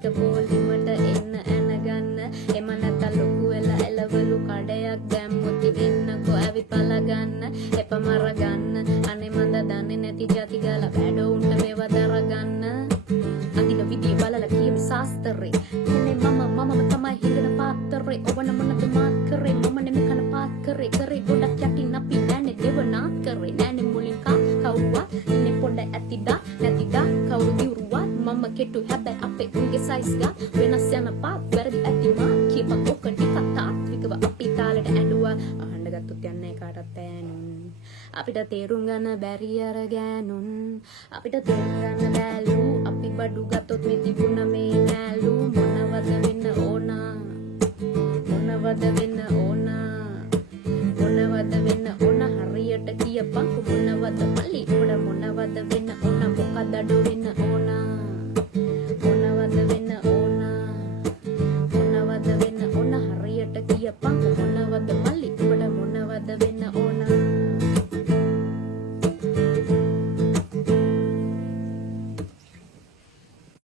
ටික පොලිමට එන්න ඇන ගන්න එම නැත ලොකු වෙලා එලවලු කඩයක් දැම්මොත් ඉන්නකෝ ඇවි පල ගන්න එප මර ගන්න අනේ මන්ද දන්නේ නැති જાති ගාලා බැඩෝ උන්ට මේව දර ගන්න අඳින විදිය බලලා කියමි සාස්තරේ නේ මම තමයි හිඟන පාත්තරේ ඔවන මොනද මාත් කරේ මම නෙමෙ කන පාත් කරේ ගොඩක් යටින් අපි නෑනේ දෙවනාත් කරේ නෑනේ මුලින් කවුරුවත් ඉන්නේ පොඩ ඇතිදා නැතිදා කවුරු දිවුරුවත් මම කෙටු හැබැයි අපේ උන්ගේ සයිස් ගා වෙනස් යන පාත් වැරදි ඇති මා කියපන් ඔක ටිකක් තාත්විකව අපි තාලෙට ඇඬුවා අහන්න ගත්තොත් යන්නේ කාටත් ඈනුන් අපිට තේරුම් ගන්න බැරි අර ගෑනුන් අපිට තේරුම් ගන්න බැලු අපි බඩු ගත්තොත් මේ තිබුණ මේ නෑලු මොනවද වෙන්න ඕන මොනවද වෙන්න ඕන මොනවද වෙන්න ඕන හරියට කියපන් මොනවද මල්ලි උඩ මොනවද වෙන්න ඕන මොකද අඩු වෙන්න ඕන මොනවද වෙන්න ඕන මොනවද වෙන්න ඕන හරියට කියපන් මොනවද මල්ලි උඩ මොනවද වෙන්න ඕන